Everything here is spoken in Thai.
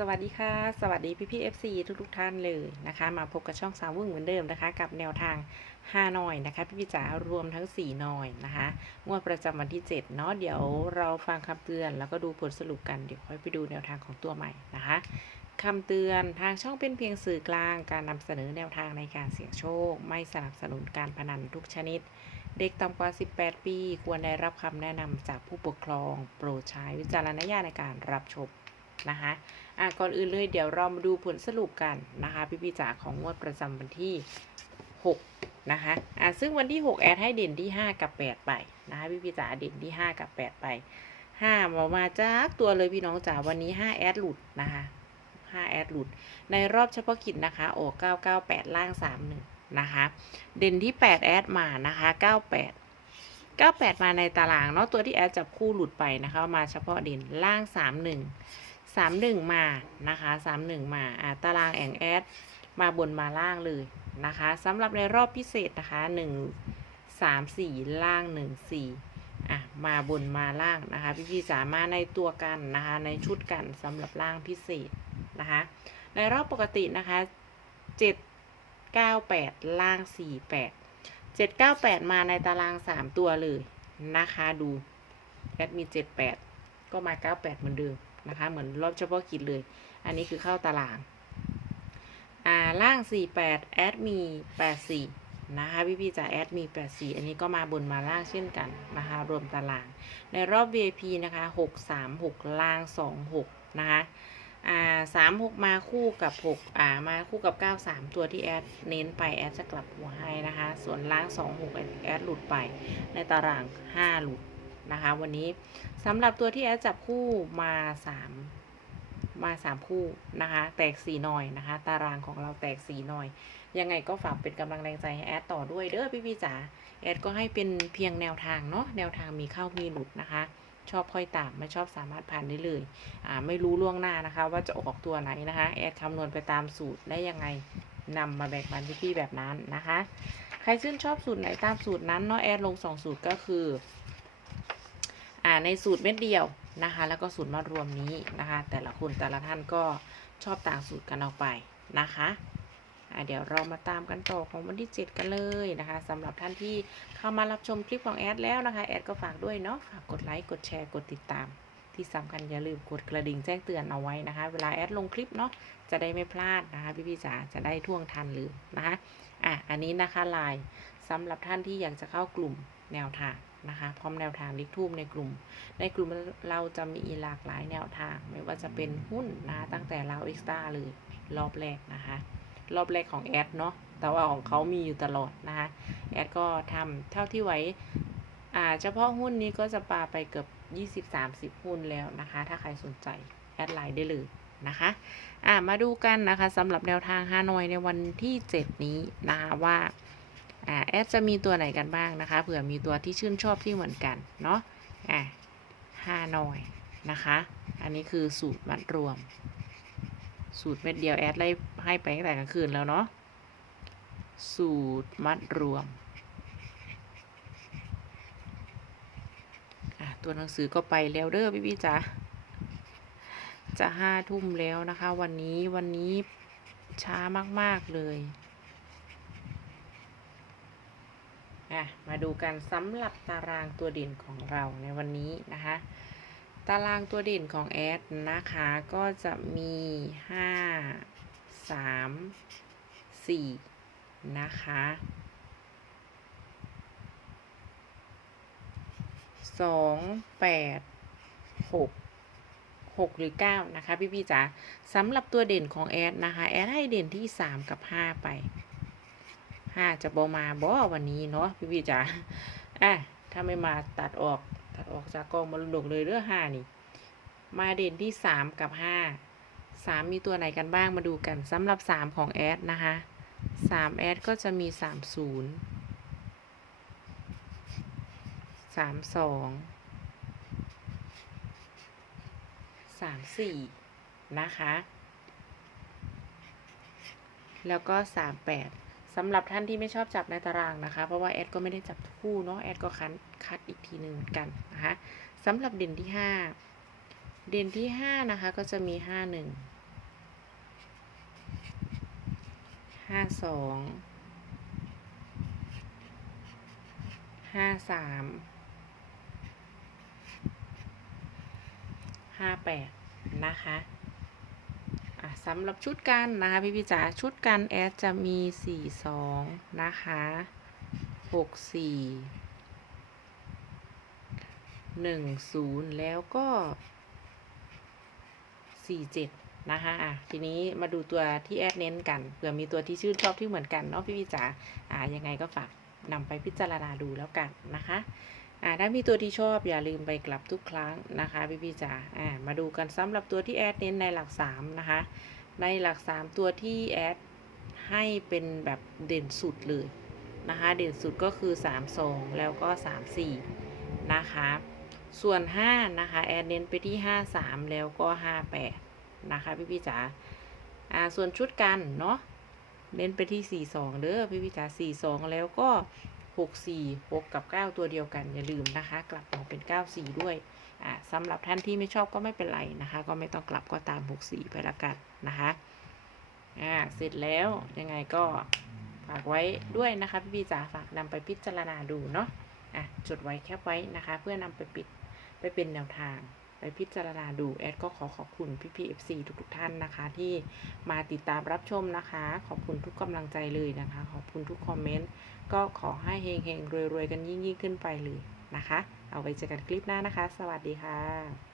สวัสดีค่ะ สวัสดีพี่พี่เอฟซีทุกทุกๆท่านเลยนะคะ มาพบกับช่องสาววึ่งเหมือนเดิมนะคะ กับแนวทาง5หน่อยนะคะ พี่พี่จ๋ารวมทั้ง4หน่อยนะคะ งวดประจำวันที่7เนาะเดี๋ยวเราฟังคำเตือน แล้วก็ดูผลสรุปกันเดี๋ยวค่อยไปดูแนวทางของตัวใหม่นะคะคำเตือนทางช่องเป็นเพียงสื่อกลางการนำเสนอแนวทางในการเสี่ยงโชค ไม่สนับสนุนการพนันทุกชนิด เด็กต่ำกว่า 18 ปี ควรได้รับคำแนะนำจากผู้ปกครอง โปรดใช้วิจารณญาณในการรับชม นะคะอะก่อนอื่นเลยเดี๋ยวเรามาดูผลสรุปกันนะคะ พี่พี่จ๋าของงวดประจำวันที่ 6 นะคะอะซึ่งวันที่ 6 แอดให้เด่นที่ 5 กับ 8 ไปนะคะพี่พี่จ๋าเด่นที่ 5 กับ 8 ไป 5 มามาจากตัวเลยพี่น้องจ๋าวันนี้ 5 แอดหลุดนะคะ5แอดหลุด ในรอบเฉพาะกิจนะคะออก998 ล่าง 31 นะคะ เด่นที่ 8 แอดมานะคะ 98 98 มาในตารางเนาะตัวที่แอดจับคู่หลุดไปนะคะ มาเฉพาะเด่นล่าง 31 31มานะคะ31มาอ่าตารางแองแอดมาบนมาล่างเลยนะคะสำหรับในรอบพิเศษนะคะ1 3 4ล่าง1 4อะมาบนมาล่างนะคะ พี่พี่สามารถในตัวกันนะคะ ในชุดกันสำหรับล่างพิเศษนะคะ ในรอบปกตินะคะ7 9 8ล่าง4 8 7 9 8มาในตาราง3ตัวเลยนะคะดูแอดมี7 8ก็มา98เหมือนเดิม นะคะ เหมือนรอบเฉพาะกิจเลย อันนี้คือเข้าตาราง อ่าล่าง 48แอดมี84 นะคะ พี่พี่ๆจะแอดมี 84 อันนี้ก็มาบนมาล่างเช่นกันนะคะ รวมตาราง ในรอบ VIP นะคะ 636 ล่าง 26 นะคะอ่าสามหกมาคู่กับหกอ่ามาคู่กับเก้าสามตัวที่แอดเน้นไปแอดจะกลับหัวให้นะคะ ส่วนล่างสองหกแอดหลุดไปในตารางห้าหลุด นะคะ วันนี้สำหรับตัวที่แอดจับคู่มาสามมาสามคู่นะคะ แตกสี่หน่อยนะคะ ตารางของเราแตกสี่หน่อย ยังไงก็ฝากเป็นกำลังแรงใจให้แอดต่อด้วยเด้อพี่พี่จ๋าแอดก็ให้เป็นเพียงแนวทางเนาะแนวทางมีเข้ามีหลุดนะคะ ชอบค่อยตามไม่ชอบสามารถผ่านได้เลยอ่าไม่รู้ล่วงหน้านะคะ ว่าจะออกตัวไหนนะคะแอดคำนวณไปตามสูตรได้ยังไงนำมาแบ่งปันพี่ๆแบบนั้นนะคะ ใครชื่นชอบสูตรไหนตามสูตรนั้นเนาะแอดลงสองสูตรก็คือ ในสูตรเม็ดเดียวนะคะ แล้วก็สูตรมารวมนี้นะคะ แต่ละคนแต่ละท่านก็ชอบต่างสูตรกันออกไปนะคะเดี๋ยวเรามาตามกันต่อของวันที่ 7 กันเลยนะคะสำหรับท่านที่เข้ามารับชมคลิปของแอดแล้วนะคะ แอดก็ฝากด้วยเนาะฝากกดไลค์กดแชร์กดติดตาม ที่สำคัญอย่าลืมกดกระดิ่งแจ้งเตือนเอาไว้นะคะ เวลาแอดลงคลิปเนาะจะได้ไม่พลาดนะคะพี่พี่ๆจ๋าจะได้ท่วงทันเลยนะคะอะอันนี้นะคะไลน์สำหรับท่านที่อยากจะเข้ากลุ่มแนวทาง นะคะ พร้อมแนวทางลิกทูมในกลุ่ม ในกลุ่มเราจะมีหลากหลายแนวทาง ไม่ว่าจะเป็นหุ้นนะ ตั้งแต่เราเอ็กซ์ตาเลยรอบแรกนะคะ รอบแรกของแอดเนาะ แต่ว่าของเขามีอยู่ตลอดนะคะ แอดก็ทำเท่าที่ไหวอ่า เฉพาะหุ้นนี้ก็จะปาไปเกือบ 20-30 หุ้นแล้วนะคะ ถ้าใครสนใจแอดไลน์ได้เลยนะคะอ่ามาดูกันนะคะสำหรับแนวทางฮานอยในวันที่ 7 นี้นะคะว่า อ่าแอดจะมีตัวไหนกันบ้างนะคะเผื่อมีตัวที่ชื่นชอบที่เหมือนกันเนาะอ่าฮานอยนะคะ อันนี้คือสูตรมัดรวม สูตรเม็ดเดียวแอดไล่ให้ไปตั้งแต่กลางคืนแล้วเนาะสูตรมัดรวมอะตัวหนังสือก็ไปแล้วเด้อพี่พี่จ๋าจะห้าทุ่มแล้วนะคะ วันนี้วันนี้ช้ามาก ๆ เลย อะมาดูกันสำหรับตารางตัวเด่นของเราในวันนี้นะคะ ตารางตัวเด่นของแอดนะคะก็จะมีห้าสามสี่นะคะสองแปดหกหกหรือเก้านะคะ พี่พี่ๆจ๋าสำหรับตัวเด่นของแอดนะคะ แอดให้เด่นที่สามกับห้าไป ห้าจะบอมาบอวันนี้เนาะพี่พี่จ๋าอะถ้าไม่มาตัดออกตัดออกจากกองมรดกเลยเรื่องห้านี่ มาเด่นที่สามกับห้าสามมีตัวไหนกันบ้างมาดูกันสำหรับสามของแอดนะคะสามแอดก็จะมีสามศูนย์สามสองสามสี่นะคะ แล้วก็สามแปด สำหรับท่านที่ไม่ชอบจับในตารางนะคะ เพราะว่าแอดก็ไม่ได้จับทู่เนาะแอดก็คัดคัดอีกทีหนึ่งกันนะคะสำหรับเด่นที่ 5 เด่นที่ 5 นะคะ ก็จะมี 5 1 5 2 ห้าสามห้าแปดนะคะ สำหรับชุดกันนะคะพี่พี่จ๋าชุดกันแอดจะมีสี่สองนะคะหกสี่หนึ่งศูนย์แล้วก็สี่เจ็ดนะคะอะทีนี้มาดูตัวที่แอดเน้นกันเผื่อมีตัวที่ชื่นชอบที่เหมือนกันเนาะพี่พี่จ๋าอะยังไงก็ฝากนำไปพิจารณาดูแล้วกันนะคะ ถ้ามีตัวที่ชอบอย่าลืมไปกลับทุกครั้งนะคะพี่พี่จ๋าอะมาดูกันสำหรับตัวที่แอดเน้นในหลักสามนะคะ ในหลักสามตัวที่แอดให้เป็นแบบเด่นสุดเลยนะคะ เด่นสุดก็คือ3 2แล้วก็3 4นะคะส่วน 5 นะคะ แอดเน้นไปที่ 5 3 แล้วก็ 5 8 นะคะ พี่พี่จ๋าอ่า ส่วนชุดกัน เนาะเน้นไปที่ 4 2 เด้อพี่พี่จ๋า4 2 แล้วก็ 6 4 6 กับ 9 ตัวเดียวกันอย่าลืมนะคะ กลับออกเป็น 9 4 ด้วยอ่าสำหรับท่านที่ไม่ชอบก็ไม่เป็นไรนะคะ ก็ไม่ต้องกลับก็ตาม 64 ไปละกันนะคะอ่าเสร็จแล้วยังไงก็ฝากไว้ด้วยนะคะพี่พี่จ๋าฝากนำไปพิจารณาดูเนาะอะจดไว้แคปไว้นะคะ เพื่อนำไปปิดไปเป็นแนวทาง ไปพิจารณาดูแอดก็ขอขอบคุณพี่พีเอฟซีทุกๆท่านนะคะ ที่มาติดตามรับชมนะคะ ขอบคุณทุกกำลังใจเลยนะคะ ขอบคุณทุกคอมเมนต์ก็ขอให้เฮงๆรวยๆกันยิ่งๆขึ้นไปเลยนะคะ เอาไว้เจอกันคลิปหน้านะคะ สวัสดีค่ะ